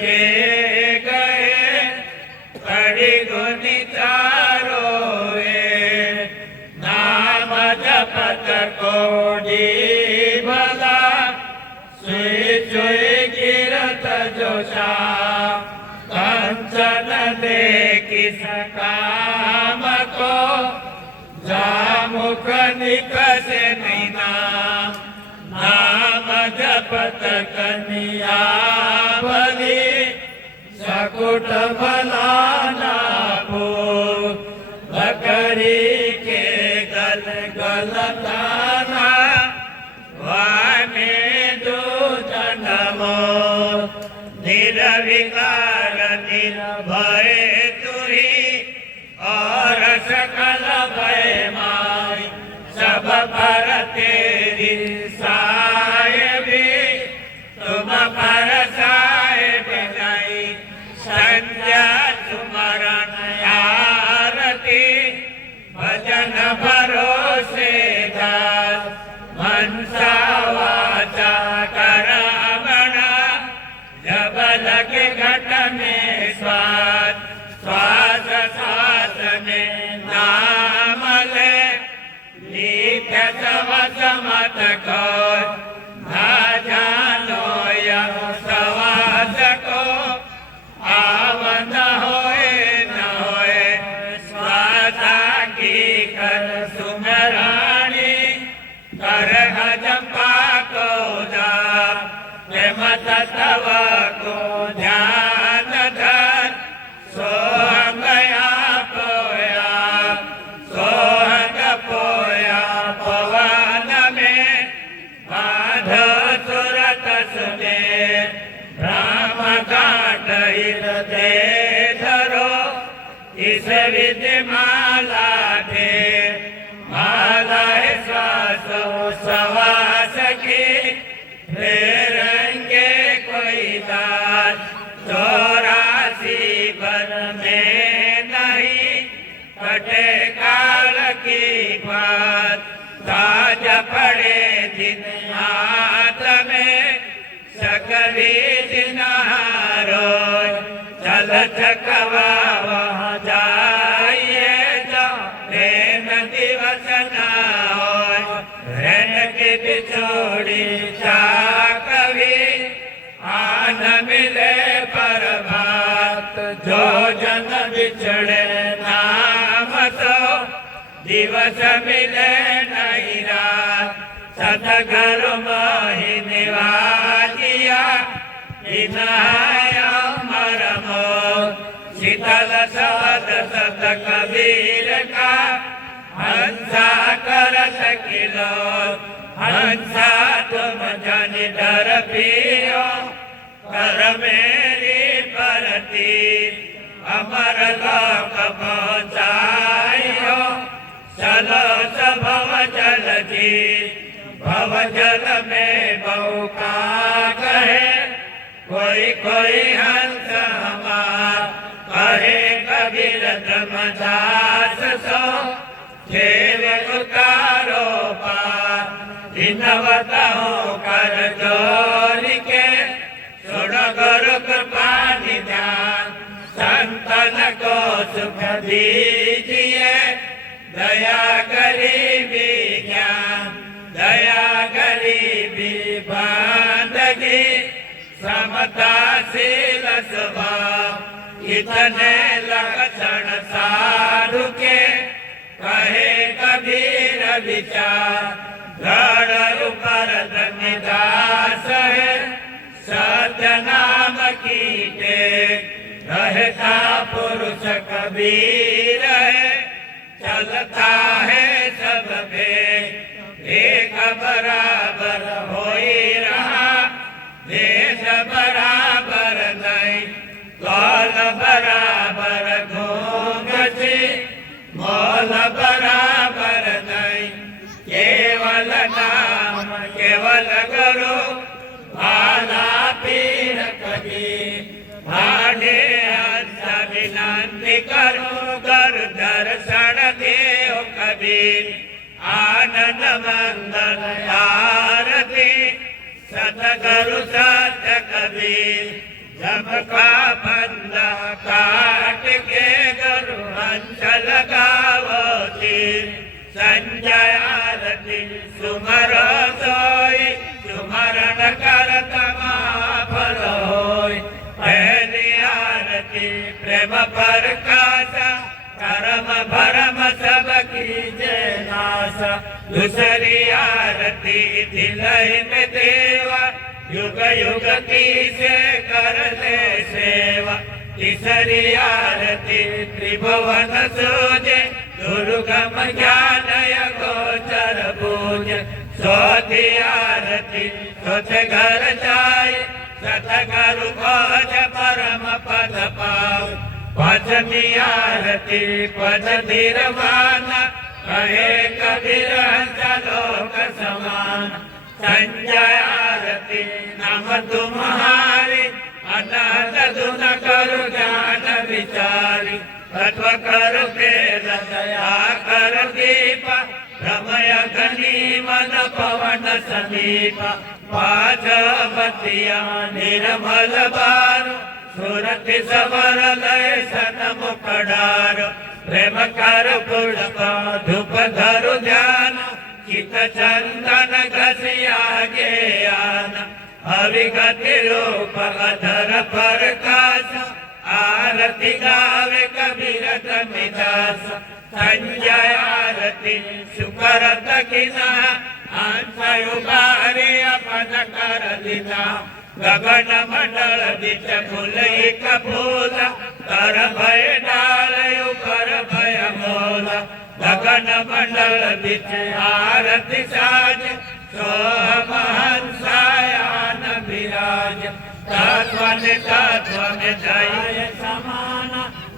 के गए बड़ी गुनी चारो नाम जपत कोडी भला सुई चुई गिरत जोशा कंचन देखी सकाम को जामुख निकसे नैना नाम जपत कन्या भली सकुट भला नाभो बकरी के गल गलताना वामे दो जन्मो निर्विकार निर्भय तुरी और सकल भय माय सब पर तेरी साय भी तुम पर साय बिनाई संध्या सुमरण आरती भजन भरोसे दास मनसा वाचा करामणा जब लगे घट में स्वाद श्वास श्वास में नाम ले नित्य सवस मत कर ना जानो यह सवास को आवन होए न होए स्वासा की कर सुमराणी कर हजम्पा को जा मत तव को ध्यान धर सोहंगया पोया सोहंग पोया पवन में बाध सुरत सुने राम घाट हृदय धरो इस विधि माला दे माला श्वास सवास की रंगे कोई दास 84 भर में नहीं कटे काल की बात ताज पड़े दिन हाथ में सकली दिन रोज चल चकवा वहाँ जाइए प्रेम दिवस न हो रैन के बिछोड़ी कवि आन मिले पर बात जो जन बिछड़े नाम तो दिवस मिले नहीं रात सतगुर मोहि निवाजिया विनाया मरमो शीतल सवद सत कबीर का हंसा कर सकिलो हंसा तुम जन डर पियो कर मेरी परती अमर लोक पहुँचाइयो चलो भव जल जी भव जल में बहुका कहे कोई हंस हमार कहे कबीर धर्मदास सो देव उतारो पार दिनवताओं कर जोर के सुन गुरु कृपा निधान संतन को सुख दीजिए दया गरीबी ज्ञान दया गरीबी बांदगी समताशील स्वभाव इतने लक्षण साधु के कहे कबीर विचार गढ़ ऊपर धन्यदास है सत्य नाम की टेक रहता पुरुष कबीर है चलता है सब में एक बराबर हो ही रहा देश बराबर नहीं कौल बराबर घूंघी मौल बराबर नहीं केवल नाम केवल गुरु भाला पीर कबीर भाड़े विनंती करो गुरु दर्शन देव कबीर आनंद मंगल आरती सतगुरु सत्य कबीर सबका बंदा काट के गुरु हंस लगावती संजय आरती सुमर सोई सुमरण करत महाफल होय पहली आरती प्रेम प्रकाश कर्म भरम सब कीजे नाश दूसरी आरती दिलहि में देवा युग युग की से कर ले सेवा तीसरी आरती त्रिभुवन सूजे दुर्गम ज्ञान गोचर पूज चौथी आरती सोच घर जाए सतगुरु खोज परम पद पाओ पांचवी आरती पद धीरवान कहे कबीर लोक समान संजय आरती नाम तुम्हारी अनाथ दुन करु ज्ञान विचारी तत्व कर वेद दया कर दीप रमय घनी मन पवन समीप पाँच बतिया निर्मल बार सुरति सबर लय सन मुखडार प्रेम कर पुष्प धूप धरु ध्यान चित चंदन घसिया ज्ञान अविगति रूप अधर प्रकाश आरती गावे कबीर रविदास संजय आरती सुकरत किना आंसय उबारे अपन कर दिना गगन मंडल दिच फूल एक फूल कर भय डाल कर भय मोल गगन मंडल दिच आरती साज सोम हंसायान विराज तत्व में जय समान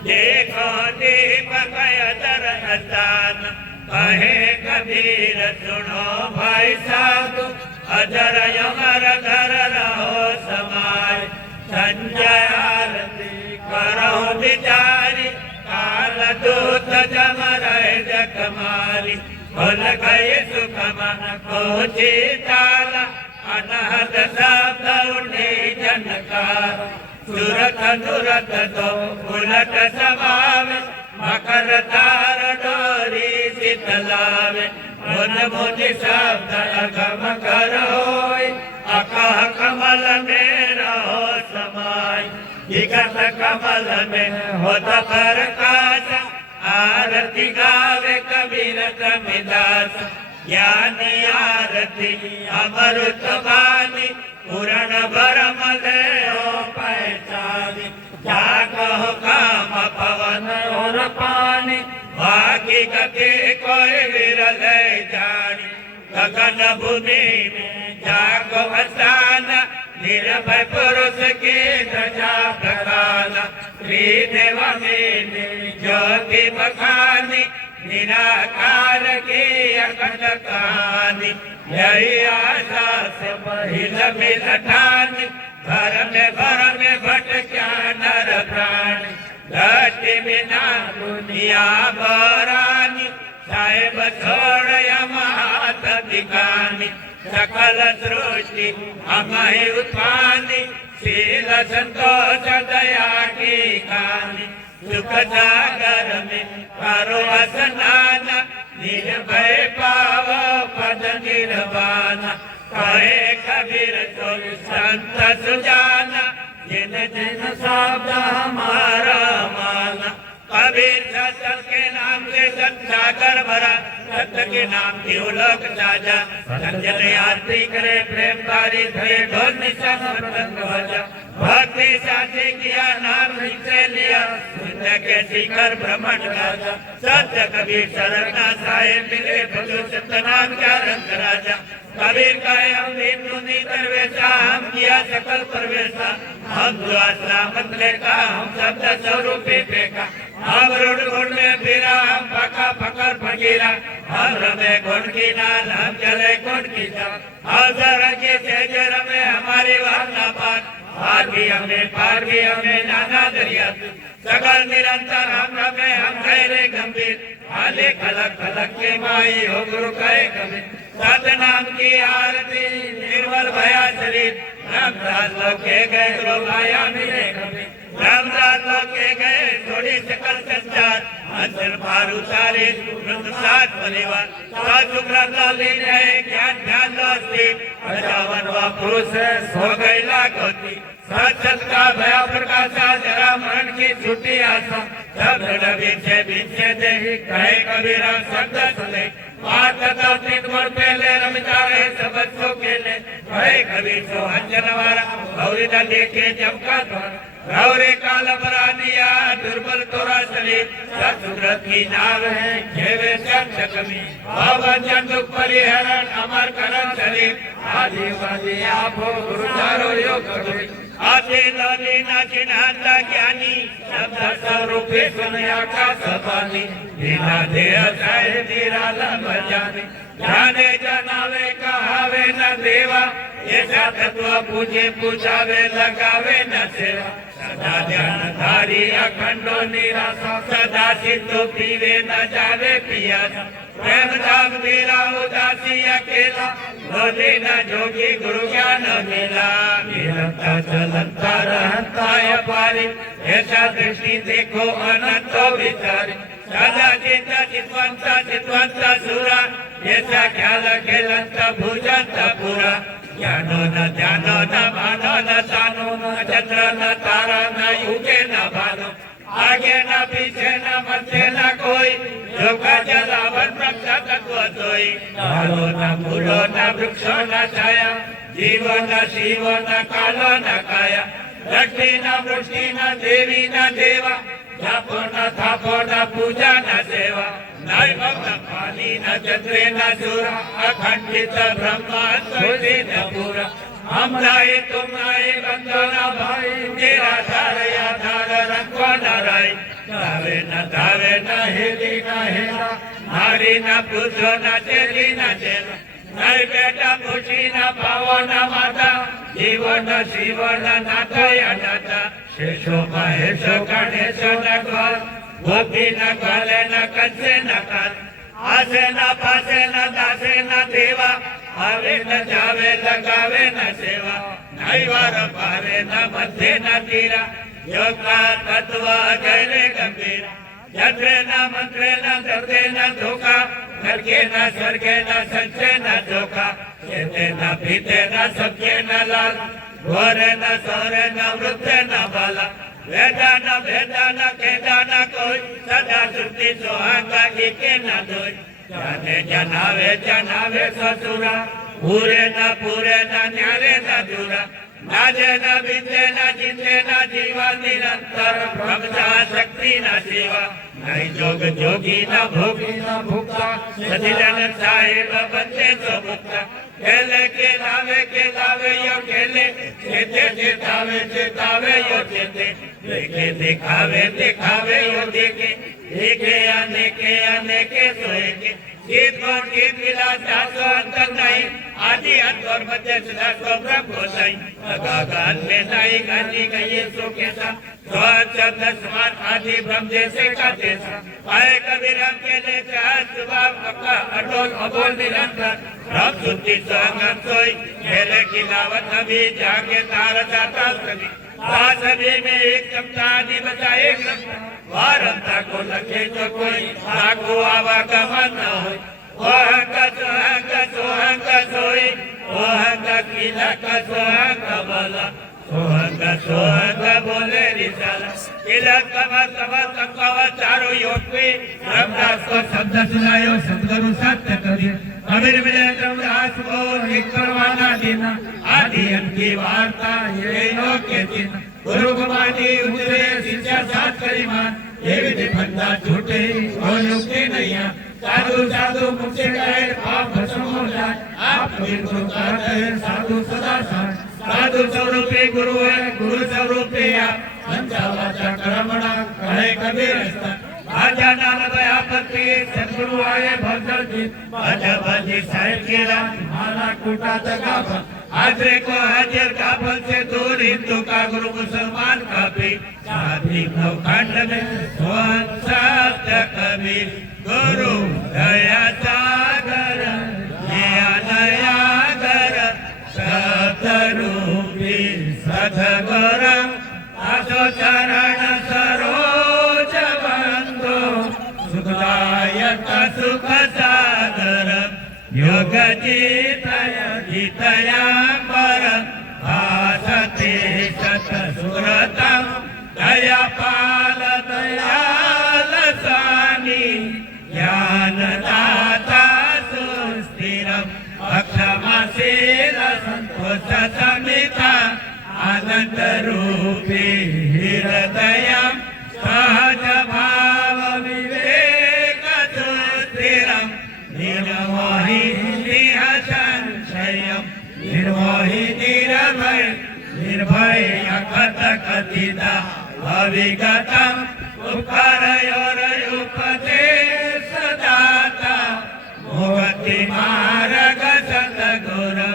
देखो दीपक अदर स्थान कहे कबीर सुनो भाई साधु अजर यमर घर रहो समाय संजय आरती करो विचारी काल दूत जम रहे जकमारी भूल गए सुख मन को चीताला अनहद शब्द उठे जनकार सुरत दुरत तो उलट समावे मकर तार डोरी शीतलावे मुन मुनि शब्द अगम करोय अकह कमल में रहो समाय विगत कमल में होत प्रकाश आरती गावे कबीर रविदास ज्ञानी आरती अमृत बानी पूरण भरम ले हो पहचानी जागो काम पवन और पानी बाकी गति कोई विरल जानी गगन भूमि में जागो स्थान निर्भय पुरुष की ध्वजा प्रकाश श्रीदेव में ज्योति बखानी निराकार की अखंड कहानी यही आशा से महिल मिल ठानी घर में भटक्या नर प्राणी दृष्टि बिना दुनिया बरानी साहेब छोड़ यमात दिखानी सकल सृष्टि हम ही उत्पानी शील संतोष दया की कहानी सुख सागर में करो स्नान निर्भय पाव पद निर्वाण कहे कबीर तो संत सुजाना जिन जिन शब्द हमारा माना कबीर सत्य के नाम से सत्सागर भरा सत्य के नाम देवलोक साजा संजन आरती करे प्रेम कारी धरे ढोल निशान मृदंग बजा भक्ति साथी किया नाम से लिया के शिखर भ्रमण राजा सत्य कबीर शरणा साहेब मिले भगो सत्य नाम क्या रंग राजा कबीर का हम दीनुनी दरवेशा हम किया सकल परवेशा हम जो आश्रामत लेका हम शब्द स्वरूपी फेंका हम रोड घोड़ में फिरा हम पका पकड़ फकीरा हम रमे घोड़ की नाल हम चले घोड़ की चाल हम जरा के सेजर में हमारी वासना पार भी हमें नाना दरिया सगल निरंतर हम रमे हम गहरे गंभीर आले खलक खलक के माई हो गुरु कहे कबीर सत नाम की आरती निर्मल भया शरीर रामदास लोके गए रोमाया मेरे कभी रामदास लोके गए थोड़ी सकल संचार अंचल पार उतारे वृंद साथ परिवार साधुग्रंथा लेने ज्ञान ध्यान दोस्ती प्रजावन व पुरुष सो गई लागोती सत्सत का भया प्रकाशा जरा मरण की छुट्टी आशा सब बीचे दे कहे कबीरा शब्द सुने बात तो तीन मोड़ पहले रमचारे सब बच्चों के ले कहे कबीर सो अंजन वाला गौरी न देखे जमका द्वार गौरी काल बरा दिया दुर्बल तोरा शरीर सत्सुग्रत की नाव है खेवे चकमी बाबा दुख परिहरण अमर करण शरीर आदिवादी आपो गुरुचारो योग कबीर आदि लाली नाचिनाता ज्ञानी शब्द स्वरूपे सुनया का सबानी बिना देह चाहे निराला बजाने जाने जनावे कहावे न देवा ऐसा तत्व पूजे पूजावे लगावे न सेवा सदा ध्यान धारी अखंडो निराशा सदा सिद्धो पीवे न जावे पिया प्रेम धाम मेरा उदासी अकेला बोले न जोगी गुरु ज्ञान मिला मिलता चलता रहता अपारी ऐसा दृष्टि देखो अनंत विचारे सदा चिंता चितवंता सुरा ऐसा ख्याल खेलंत भुजंत पूरा ज्ञानो न ध्यानो न मानो न तानो न चंद्र न तारा न युगे न भानो आगे न पीछे न मध्य न कोई जो का जलावन प्रत्य तत्व सोई नालो न फूलो न वृक्षो न छाया जीवो न शिवो न कालो न काया दृष्टि न वृष्टि न देवी न देवा जापो न थापो न पूजा न सेवा नाय भक्त पानी न चंद्रे न सूरा अखंडित ब्रह्मा सोई न पूरा हम राय तुम राय बंदो न भाई तेरा धार रंगो न राय दावे न हेली न हेला नारी न पुरुषो न चेली न चेला नाय बेटा खुशी न पावो न माता जीवो न शिवो न नाथा या नाथा शेषो महेशो गणेशो न ग्वाल गोपी न ग्वाले न कंसे न काल आसे न पासे न दासे न देवा आवे न जावे लगावे न सेवा नैवार पावे न मध्य न तीरा योग का तत्व गहरे गंभीर यत्रे न मंत्रे न दर्दे न धोखा नरके न स्वर्गे न संचय न धोखा चेते न पीते न सत्य न लाल घोरे न सौरे न वृद्ध न बाला वेदा न भेदा न खेदा न कोई सदा श्रुति सोहागा के न दोई जाने जनावे ससुरा पूरे न न्यारे न दूरा नाजे न बिंदे न जिंदे न जीवा निरंतर भक्ता शक्ति न जीवा नहीं जोग जोगी न भोगी न भुक्ता सचिदन साहेब बंदे तो मुक्ता खेले लावे यो खेले चेते चेतावे यो चेते देखे दिखावे यो देखे देखे अनेके सोएगे गीत और गीत विलास दासो अंतर नहीं आदि अंत और मध्य दासो ब्रह्म नहीं अगागान में नहीं गानी गये सो कैसा स्वच्छंद समान आदि ब्रह्म जैसे का जैसा आए कबीर के ले चार सुबह पक्का अटोल अबोल निरंतर ब्रह्म शुद्धि स्वयं सोई खेले की लावत अभी जागे तार जाता सभी सभी में एक चमचा आदि बचा एक चमचा वारंता को लगे तो कोई सागु आवागमन न हो ओहंग सोई ओहंग किलक सोहंग बला सोहंग बोले रिसाला किलक कमर कंकावा चारों योगी रामदास को शब्द सुनायो सदगुरु सत्य कबीर कबीर मिले रामदास को एक करवाना देना आदि की वार्ता ये लोग के दिन गुरु कुमारी उतरे शिष्य साथ करीमान ये विधि फंदा झूठे और युक्ति नहीं साधु मुझसे कहे पाप भस्म हो जाए आप कबीर को कहते हैं साधु सदा साधु स्वरूपी गुरु है गुरु स्वरूपी आप पंचा वाचा कर्मणा कहे कबीर आजा नाम दयापति सद्गुरु आए भगत जी आजा बाजी साहिब के राम माला कूटा तगाफा आजरे को हाजिर काफल से दूर हिंदू का गुरु मुसलमान का भी शादी खंड में सोहन सत्य कबीर गुरु दया सागर नया घर सत्य रूपी सद्गुर आसो चरण सरोज बंधो सुखदायक सुख सागर योग जीतय जीतयांबर भासते शत सुरतम दयापाल दयाल सानी ज्ञानदाता सुस्थिरम अक्षमाशील संतोष समिता आनंद रूपी हृदयम सहज भाव विवेक सुस्थिरम निर्मोहि संशयम निर्मोहि निर्भय निर्भय अकथ कथिता अविगतम उपदेश दाता मुक्ति मार्ग सतगुरु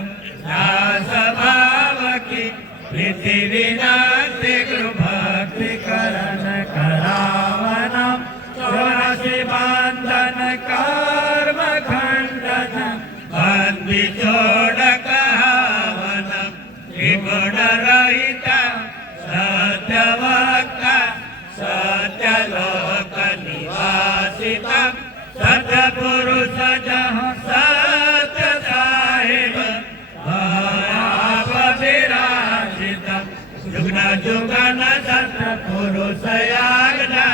दास भाव की प्रीति विनाशि गुरु भक्ति करण करावनम चौरासी बंधन कर्म खंडन बंदी जोड़ कहावनम त्रिगुण रहिता सत्यवक्ता सत्यलोक निवासिता सतपुरुष जह सत्य साहिब विराजिता जुगन जुगन सतपुरुष आज्ञा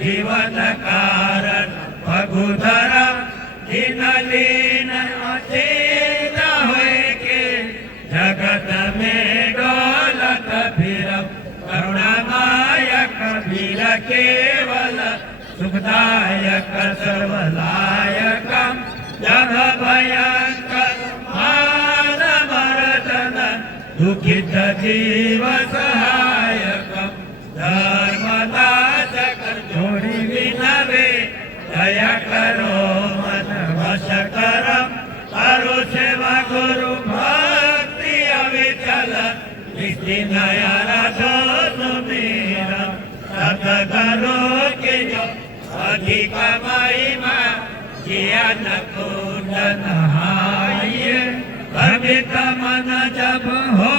जीवन कारण भगुधरम दिन लीन अचेत होए के जगत में डोलत फिरम करुणामयक वीर केवल सुखदायक सर्वलायक जग भयंकर मान मर्दन दुखित जीव सहायक धर्मदासक जोड़ी विनवे दया करो मन वश करम करो सेवा गुरु भक्ति अविचल नया राधो सुमेरा सतगुरु के जो अधिक महिमा ज्ञान कुंड नहाइए भवित मन जब हो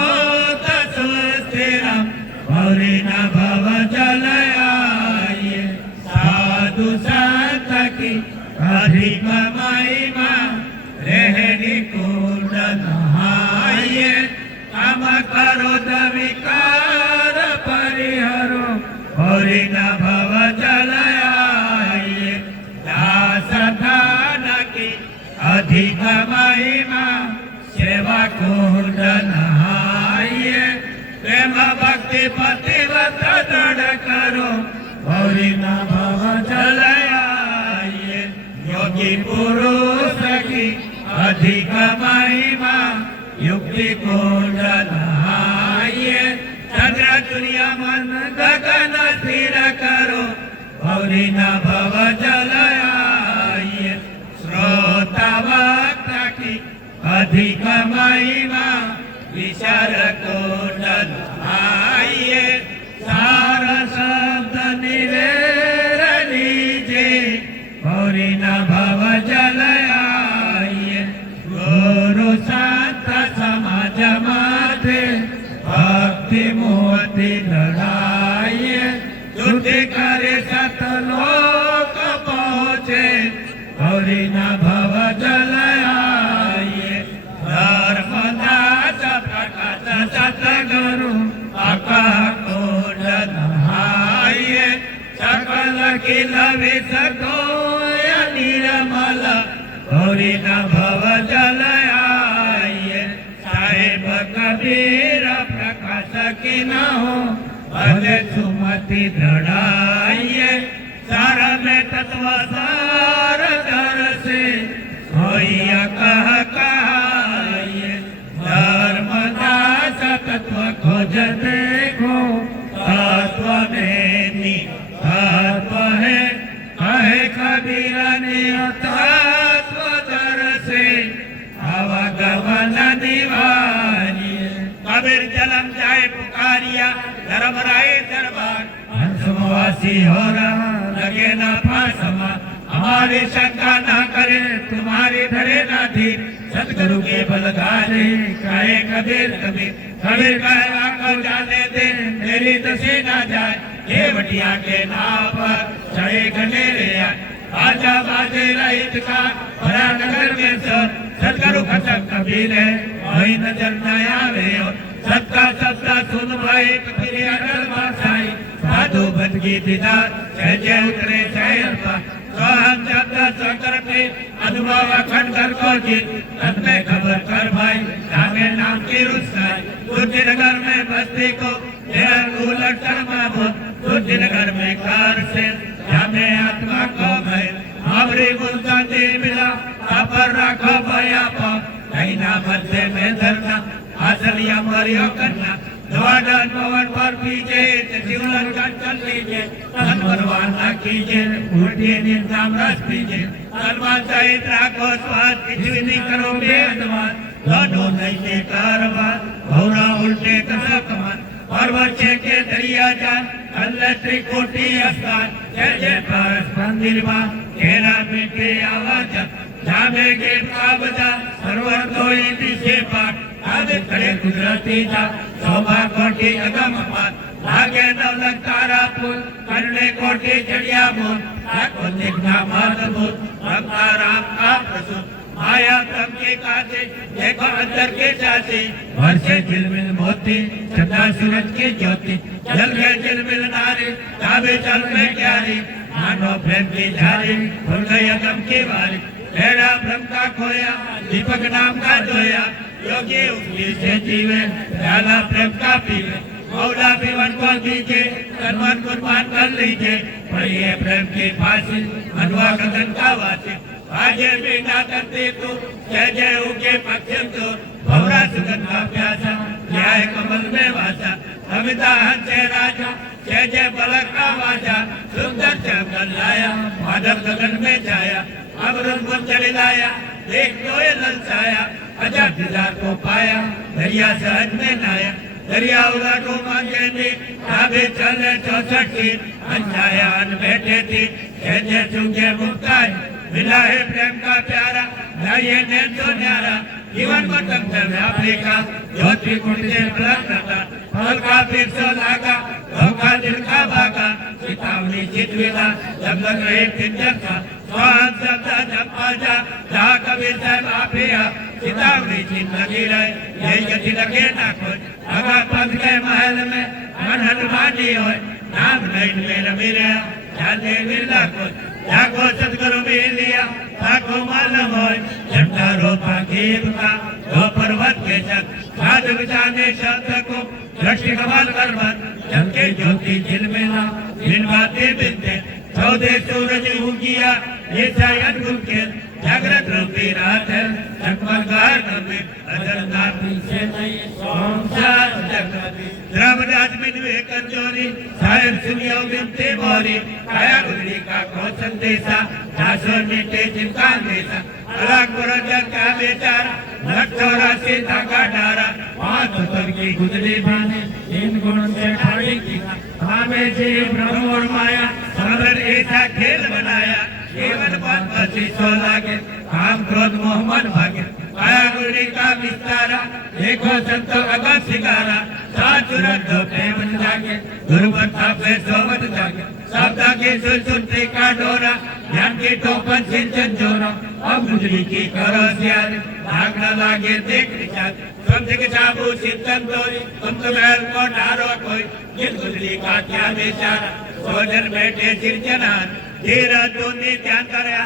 सुस्थिरम गौरी न भव जल आइए साधु संत की अधिक महिमा रहनी कुंड नहाइए काम करो विकार परिहरो गौरी न भव जल आइए दास दान की अधिक महिमा सेवा कुंड नहाइए प्रेम भक्ति पतिव्रत दृढ़ करो गौरी न भव जल आइए योगी पुरुष की अधिक महिमा युक्ति कुंड नहाइए चंद्र दुनिया मन गगन स्थिर करो गौरी न भव जल आइए श्रोता वक्ता की अधिक महिमा विचार कुंड नहाइए सार शब्द निवेर लीजे गौरी न भव जल आइए गुरु संत समाज माथे भक्ति मोती लड़ाइए स्तुति करे सतलोक पहुँचे गौरी न भव जल आइए धर्मदास प्रकाश सतगुरु आका कुंड नहाइए सकल किल विष निर्मल गौरी न भव जल आइए साहेब कबीर प्रकाश की न हो भले सुमति दृढ़ाइए सार में तत्व सार दर से होइया कह कहाइए धर्मदास तत्व खोज देखो तत्व में तत्व है कहे कबीर तत्व दर से आवागमन निवारिए कबीर जलम जाए पुकारिया धर्म राय दरबार हंसवासी हो रहा लगे ना फासमा हमारी शंका ना करे तुम्हारी धरे ना धीर सतगुरु के बलगारे कहे कबीर कबीर कबीर कहे आंखों जाने दे तेरी दशे ना जाए केवटिया के नाव पर चढ़े घनेरे आए आजा बाजे रहित का भरा नगर में सर सतगुरु खटक कबीर है वही नजर न आवे सबका सबका सुन भाई फिर अटल बासाई साधु बन की दीदार जय जय उतरे शहर पर हम जबदा चक्कर पे अनुभव अखंड कर को जीत तब में खबर कर भाई रामे नाम की रुस्साई तुझे नगर में बस्ती को तेरा कूलर शर्मा बोल तुझे नगर में कार से रामे आत्मा को भय हमारी गुलता दे मिला पर रखो भया पा कहीं ना मध्य में धरना आसलिया मरियो करना द्वादन पवन पर पीछे जीवन का चल लीजिए तनवरवान ना कीजिए उल्टी निंदाम रस पीजिए तलवार सहित राखो स्वाद किसी नहीं करो बेअदवान दोनों नहीं से कारवान भौरा उल्टे कसा कमान और बच्चे के दरिया जान कल्ले त्रिकोटी स्थान जय जय पारस मंदिर मां केरा मिटे आवाज जामे गेट का बजा सरवर कोई पीछे पाठ आगे खड़े गुजराती जा शोभा कोटी अगम पात लागे नवलक तारा पुल करने कोटी चढ़िया बोल आको देखना मात बोल भक्ता राम का प्रसूत माया तम के काजे देखो अंदर के जाते वर्षे झिलमिल मोती चंदा सूरज की ज्योति जल गए झिलमिल नारी ताबे चल में क्यारी मानो प्रेम की झारी खुल गई अगम की वारी तेरा ब्रह्म का खोया दीपक नाम का जोया योगी उंगली से जीवे प्याला प्रेम का पीवे मौला पीवन को दीजिए तनमन कुर्बान कर लीजिए पढ़िए प्रेम की फांसी मनवा गगन का वासी आजे बिना करते तू जय जय उगे पक्षम तो भवरा सुगंध का प्यासा न्याय कमल में वासा अमिता हंसे राजा जय जय बलक का वाजा सुंदर जंगल लाया माधव गगन में जाया अमरुद को चले लाया देख तो ये ललचाया अजब दिदार को पाया दरिया सहज में नाया दरिया उड़ा को मांगे थी ताबे चले 64 थी अंजाया अन बैठे थी जय जय चुंगे मुक्ताई मिला है प्रेम का प्यारा लाइए नैन तो न्यारा जीवन को टंकर अफ्रीका ज्योति कुंड से बलक रहा फल का फिर से लागा धोखा दिल का भागा चेतावनी चितविला जब लग रहे पिंजर का स्वान शब्द जब आजा जहाँ कबीर साहब आपिया चेतावनी चिन्ह लगी रहे यही गति लगे ना कुछ अगर पद के महल में मन हनुमानी हो नाम नहीं मेरा मेरा जाने मिला कुछ जाको सतगुरु मिल लिया ताको मालूम हो झंडा रोपा गीत का दो पर्वत के छत साधु जाने शब्द को दृष्टि कमाल कर मत जबके ज्योति झिलमिला दिन बातें बिनते चौदह सूरज उगिया ये शायद गुलके जागृत रूपी रात है जगमगार कबीर अजरनाथ से नहीं सोमसार जगती द्रवराज में विवेकन जोरी सायर सुनियो बिनते मोरी काया गुजरी का कौशल देसा दासों मिटे जिनका देसा अलग पुरंजन का बेचारा लग 84 धागा डारा पांच उतर की गुजरी बाने इन गुणों से ठाड़ी की हमें जी ब्रह्म और माया समर ऐसा खेल बनाया केवल बात बची सो लागे काम क्रोध मोहम्मद भागे काया गुजरी का विस्तारा देखो संतो अगम सिगारा सात सूरज दो प्रेम जागे गुरुमता पे सोवत जागे शब्दा के सुर सुनते का डोरा ज्ञान की टोपन सिंचन जोरा अब गुजरी की करो सियार भाग न लागे देख विचार समझ के चाबू चिंतन दोरी तुम तो महल को डारो कोई जिन गुजरी का क्या बेचारा सोजन बैठे सिरजनान धीरा दूनी ध्यान करे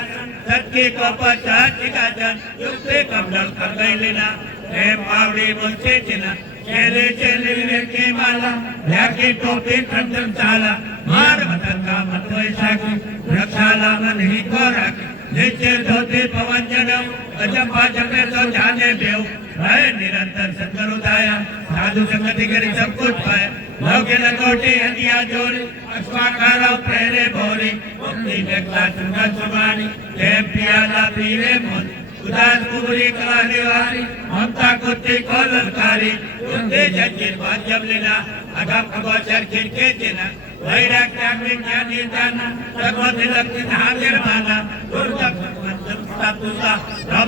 सत्य को पचास जन युक्ति कमल कर गई लेना प्रेम मावड़ी मुझसे चिना चले चले की माला लाके टोपी ठंडन चाला मार वतन का मत वैशाखी रक्षाला मन ही को रख नीचे धोती पवन जनम अजंपा जपे तो जाने देव भय निरंतर सत्संग उदाया साधु संगति करी सब कुछ पाया लौके लकोटी हदिया जोड़ी अश्वाकारा प्रेरे भोरी मुक्ति व्यक्ता सुंदर सुबानी प्रेम पियाला पीरे मोन उदास कुबरी कलाने वाली ममता कुत्ते को ललकारी कुत्ते जज्जिर बात जब लेना अगम अगोचर खिड़के देना वैराग्याग्नि ज्ञानी ध्यान भगवती लक्ष्मी निर्माला दुर्गा तुला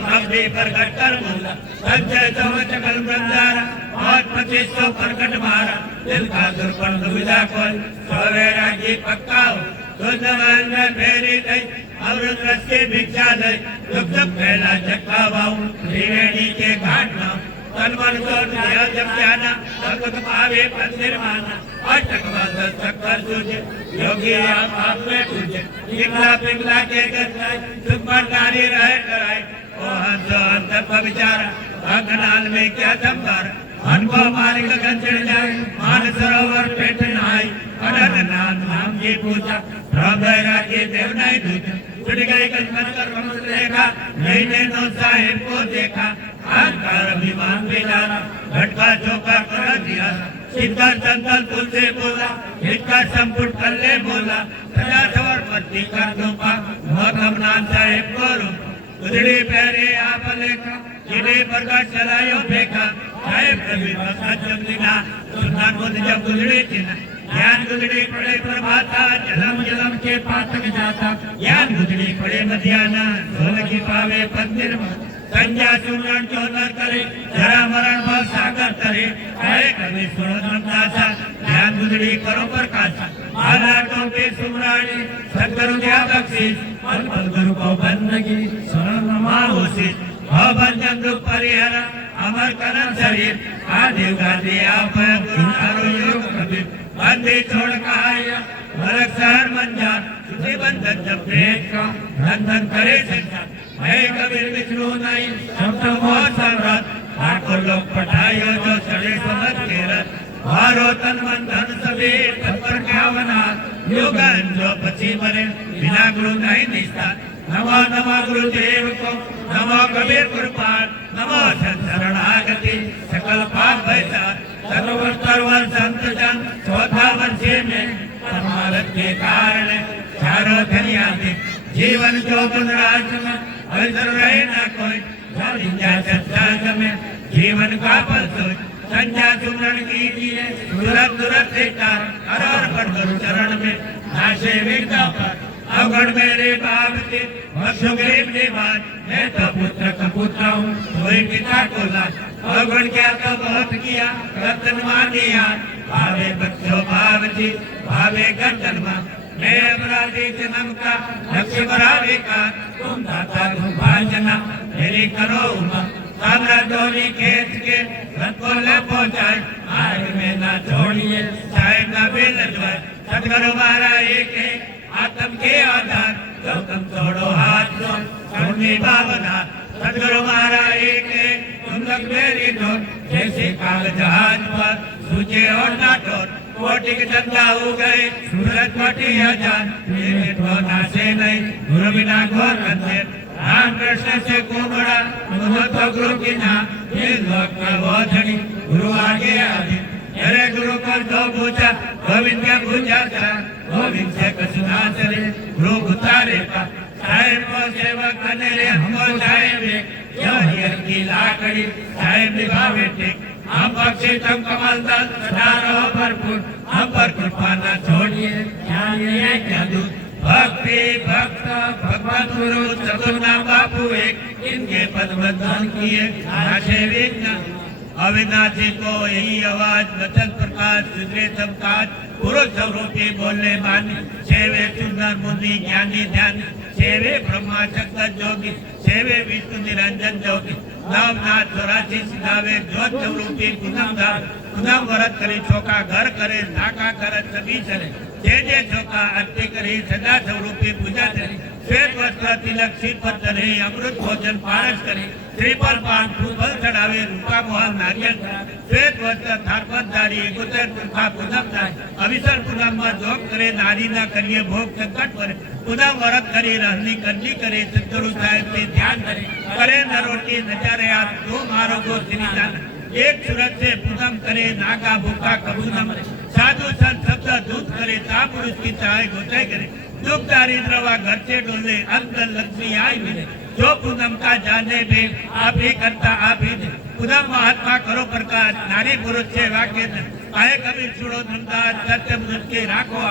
ब्रह्मी प्रकट कर बोला संजय चकल ब्रह्मारा और 2500 प्रकट मारा दिल का दुर्पण दुविधा कोई सवेरागी पक्का हो तो जवान में फेरी गई अमृत रस की भिक्षा दे दुख दुख पहला चक्का बाऊ त्रिवेणी के घाट में तनमन को दिया जब जाना तब पावे मंदिर माना अष्टकवाद चक्कर तुझे योगी आप में तुझे पिघला पिघला के गए सुखमरदारी रहे कराए ओ हंसो अंत विचारा भगनाल में क्या संभार मन को मारे गगन चढ़ जाए मान सरोवर पेट नहाई अनंत नाम की पूजा रामैरा के देव नहीं दूजा छुट गई कलमत कर रमत देखा मैंने नो साहिब को देखा अहंकार अभिमान बेचारा घटका चौका कर दिया सिद्धार चंदन पुल से बोला इसका संपुट कल्ले बोला सजा सवर पत्ती कर दूंगा मौतम नाम साहिब करूं गुजड़ी पैरे आप लेखा जिन्हें प्रकाश चलायो फेंका साहिब कभी प्रकाश जमदीना सुल्तान को जब गुजड़ी थी ना ज्ञान गुजड़ी पड़े प्रभाता जलम जलम के पातक जाता ज्ञान गुजड़ी पड़े मध्याना ढोल की पावे पंदिर में संज्ञा सुमरण जो न करे जरा मरण भाव सागर करे कहे कभी सुनो नमदासा ज्ञान गुजड़ी करो प्रकाशा माला टोपे सुमराणी सदगुरु क्या बख्शिश पल पल गुरु को बंदगी सुनो नमाओसी भवंजन दुख परिहर अमर करण शरीर आदेव गादे आप गुरु तारो योग कबीर बंदे छोड़ कहाया भरत शहर मंजार तुझे बंधन जब भेद का बंधन करे संसार मैं कबीर विष्णु नहीं शब्द मोह सम्राट ठाकुर लोग पठायो जो चढ़े समझ के रथ हारो तन मन धन सभी तत्पर क्या बना योगन जो पची मरे बिना गुरु नहीं निष्ठा नमो नमो गुरुदेव को नमो कबीर कृपाल नमो शरणागति सकल पाप भैसा सर्वर सर्वर संत जन 14 वर्षे में परमार्थ के कारण चारों धनिया में जीवन जो गुणराज में अवसर रहे न कोई सत्संग में जीवन का फल सोच संज्ञा सुमरण कीजिए तुरंत तुरंत देखता हर हर पर चरण में नाशे विद्या पर अवगढ़ मेरे बाप के सुग्रीव ने बात मैं तो पुत्र का पुत्र हूँ कोई पिता को लाज अवगढ़ क्या तो बहुत किया रतन मानिया भावे बच्चों भाव जी भावे गर्दन मान मैं अपराधी जन्म का लक्ष्य बरावे का तुम दाता तुम भाजना मेरी करो उमा साम्राज्यों खेत के रथ को ले पहुँचाए मार्ग में न छोड़िए चाहे न भी लजवाए सदगुरु मारा एक आत्म के आधार जो तुम छोड़ो हाथ जो छोड़ने भावना सदगुरु मारा एक तुम लग मेरी डोर जैसे कागज जहाज पर सूचे और ना टोर कोटि के चंदा हो गए सूरज कोटि हजार मेरे तो नाशे नहीं गुरु बिना घोर अंधेर राम कृष्ण से कुमड़ा तो गुरु की ना ये लोक में वो धनी गुरु आगे आगे मेरे गुरु पर दो पूछा गोविंद के पूजा था गोविंद से कसुना चले गुरु उतारे का साहेब को सेवक बने रे हमको साहेब ये की लाकड़ी साहेब निभावे टेक हम बख्शे तुम कमल दल सदा रहो भरपूर हम पर कृपा न छोड़िए ज्ञान ये क्या दूर भक्ति भक्त भगवान गुरु चतुर्नाम बापू एक इनके पद बंधन किए नाशे विघ्न अविनाशी को यही आवाज वचन प्रकाश सुश्रेतम काज पुरुष स्वरूपी बोलने वाणी सेवे सुंदर मुनि ज्ञानी ध्यान सेवे ब्रह्मा शंकर जोगी सेवे विष्णु निरंजन जोगी नवनाथ 84 सिधावे ज्योत स्वरूपी पुनम व्रत करे छोका घर करे नाका करे सभी चले जे छोका अति करे सदा स्वरूपी पूजा करे श्वेत वस्त्र तिलक सिर पर चढ़े अमृत भोजन पारस करे त्रिपल पान फूल चढ़ावे रूपा मोहन नारियल श्वेत वस्त्र थारपतधारी गुजर पुरखा पुनम जाए अविसर पुनम में जोग करे नारी न करिए भोग संकट पर पुनम व्रत करे रहनी करनी करे सदगुरु साहिब से ध्यान करे न रोटी नजारे आप दो मारो गो श्री जान एक सूरत से पुनम करे नागा भूखा कबू न मरे साधु संत शब्द दूध करे ता पुरुष की चाहे गोचाई करे दुख दारिद्र व घर से डोले अंदर लक्ष्मी आई मिले जो पूनम का जाने भी आप ही करता आप ही दे पूनम महात्मा करो प्रकाश नारी पुरुष से वाक्य आए कबीर छुड़ो धंधार सत्य मृत के राखो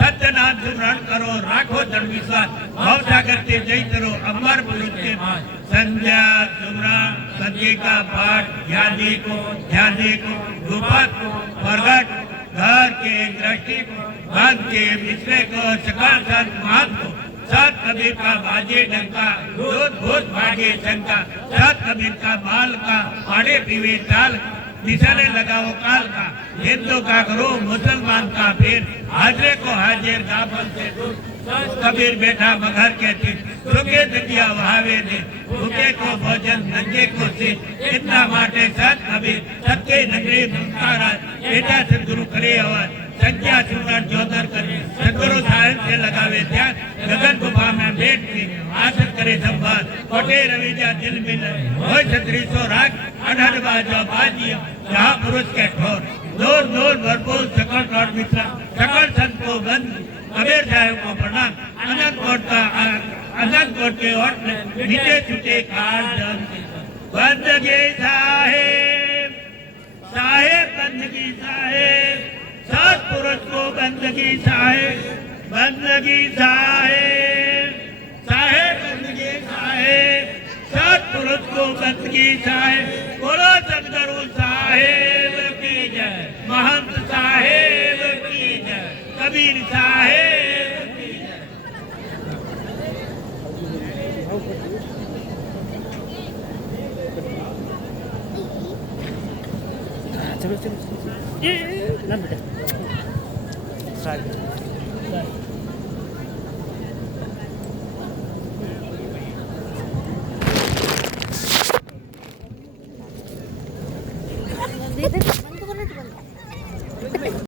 सत्यनाथ सुमरण करो राखो दृढ़ विश्वास भव सागर के जय करो अमर पुरुष के मान संध्या सुमरण सत्य का पाठ ध्यान देखो गुपत प्रगट घर के दृष्टि को भक्त के विश्व को सकल सत महात को सत कबीर का बाजे डंका दूध भूत भागे शंका सत कबीर का बाल का आड़े पीवे ताल निशाने लगाओ काल का हिंदू का करो मुसलमान का फिर हाजरे को हाजिर गाफल से दूर कबीर बैठा मगर के तीर सुखे दतिया वहावे दे भूखे को भोजन नंगे को सिर इतना माटे सत कबीर सत्य नगरी महाराज बेटा सदगुरु करे आवाज संख्या सुमरण जोतर करे सदगुरु साहिब से लगावे ध्यान गगन गुफा में बैठ के आसन करे संवाद कोटे रविजा दिल मिल हो छत्री सो राग अढ़ बाजो बाजियो जहाँ पुरुष के ठोर दूर दूर भरपूर सकल और मिश्रा सकल संत को बंद कबीर साहब को प्रणाम अनंत कोट के ओट में नीचे छूटे कार जन बंदगी साहेब साहेब बंदगी साहेब सात पुरुष को बंदगी साहेब साहेब साहेब बंदगी साहेब सात पुरुष को बंदगी साहेब बोलो सदगुरु साहेब की जय महंत साहेब की जय कबीर साहेब की जय। चलो चलो ना बेटा